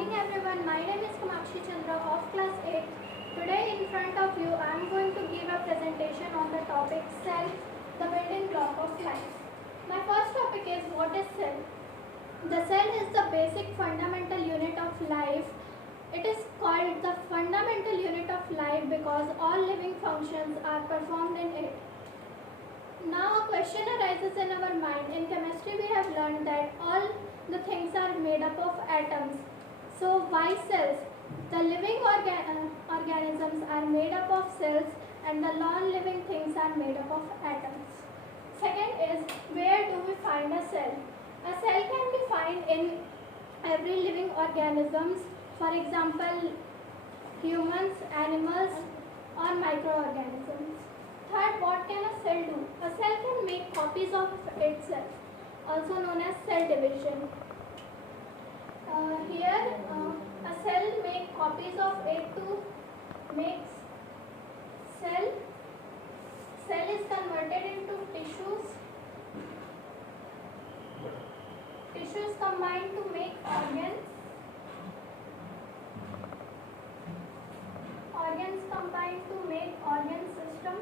morning everyone, my name is Kamakshi Chandra of class 8. Today in front of you I am going to give a presentation on the topic cell, the building block of life. My first topic is what is cell? The cell is the basic fundamental unit of life. It is called the fundamental unit of life because all living functions are performed in it. Now a question arises in our mind. In chemistry we have learned that all the things are made up of atoms. So why cells? The living organisms are made up of cells and the non-living things are made up of atoms. Second is, where do we find a cell? A cell can be found in every living organisms. For example, humans, animals or microorganisms. Third, what can a cell do? A cell can make copies of itself, also known as cell division. Here, a cell makes copies of it to make cell. Cell is converted into tissues. Tissues combine to make organs. Organs combine to make organ system.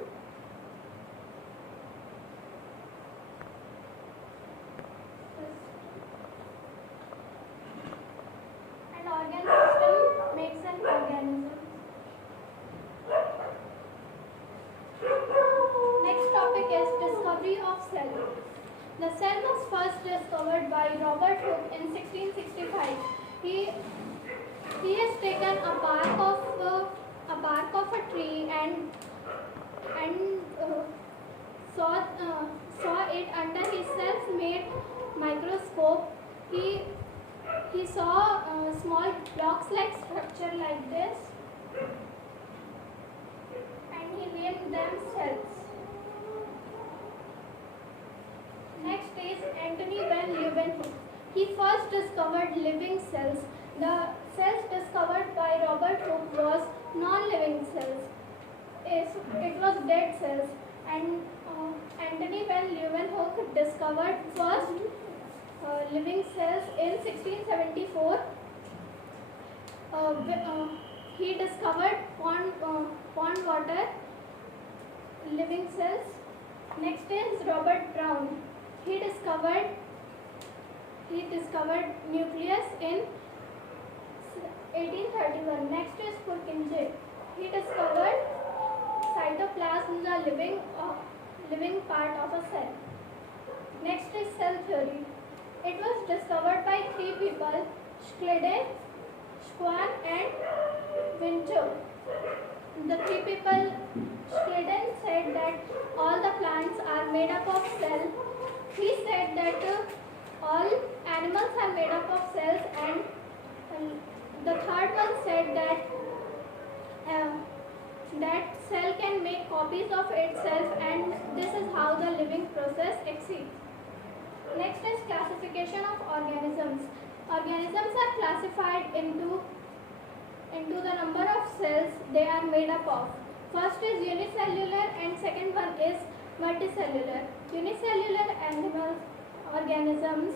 And organ system makes an organism. Next topic is discovery of cell. The cell was first discovered by Robert Hooke in 1665. He has taken a bark of a tree and saw it under his self-made microscope. He saw small blocks-like structure like this, and he named them cells. Next is Antony van Leeuwenhoek. He first discovered living cells. The cells discovered by Robert Hooke was non-living cells. It was dead cells, and Antony van Leeuwenhoek discovered first living cells in 1674. He discovered pond water living cells. Next is Robert Brown. He discovered nucleus in 1831. Next is 𝐒𝐂𝐁𝐄. He discovered cytoplasm, the living part of a cell. Next is cell theory. It was discovered by three people: 𝐒𝐔𝐁𝐄, Schwann and 𝐕𝐁𝐄. The three people, 𝐒𝐔𝐁𝐄 said that all the plants are made up of cells. He said that all animals are made up of cells, and the third one said that cell can make copies of itself, and this is how the living process exceeds. Next is classification of organisms. Organisms are classified into the number of cells they are made up of. First is unicellular and second one is multicellular. Unicellular organisms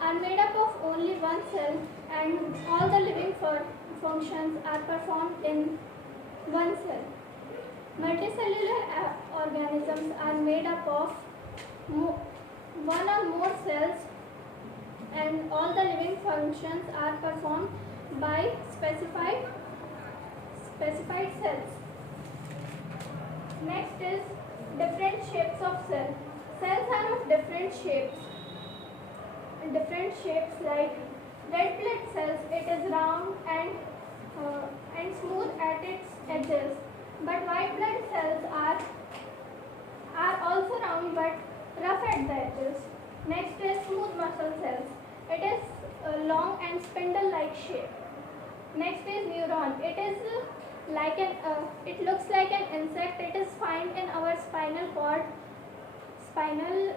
are made up of only one cell, and all the living functions are performed in one cell. Multicellular organisms are made up of one or more cells, and all the living functions are performed by specified cells. Next is different shapes of cells. Cells are of different shapes. Like red blood cells, it is round and smooth at its edges. But white blood cells are also round but rough at the edges. Next is smooth muscle cells. It is long and spindle-like shape. Next is neuron. It looks like an insect. It is found in our spinal cord, spinal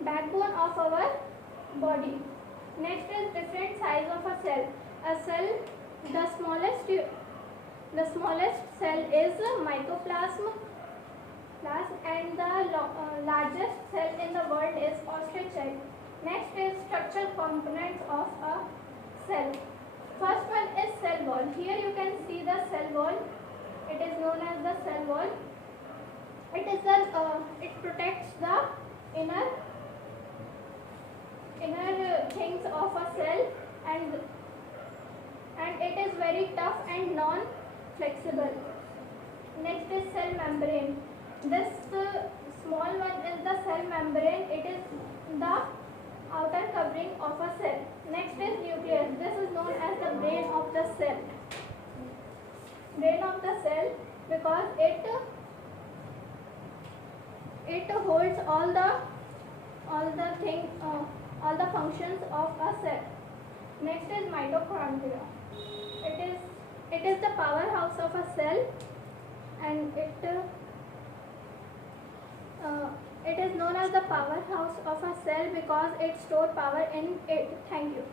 backbone of our body. Next is different size of a cell. A cell, the smallest cell is mycoplasm, and the largest cell in the world is ostrich egg. Next is components of a cell. First one is cell wall. Here you can see the cell wall. It is known as the cell wall. It protects the inner things of a cell, and it is very tough and non-flexible. Next is cell membrane. This small one is the cell membrane. It is the outer covering of a cell. Next is nucleus. This is known as the brain of the cell. Brain of the cell, because it holds all the functions of a cell. Next is mitochondria. It is the powerhouse of a cell, and it is known as the powerhouse of a cell because it stores power in it. Thank you.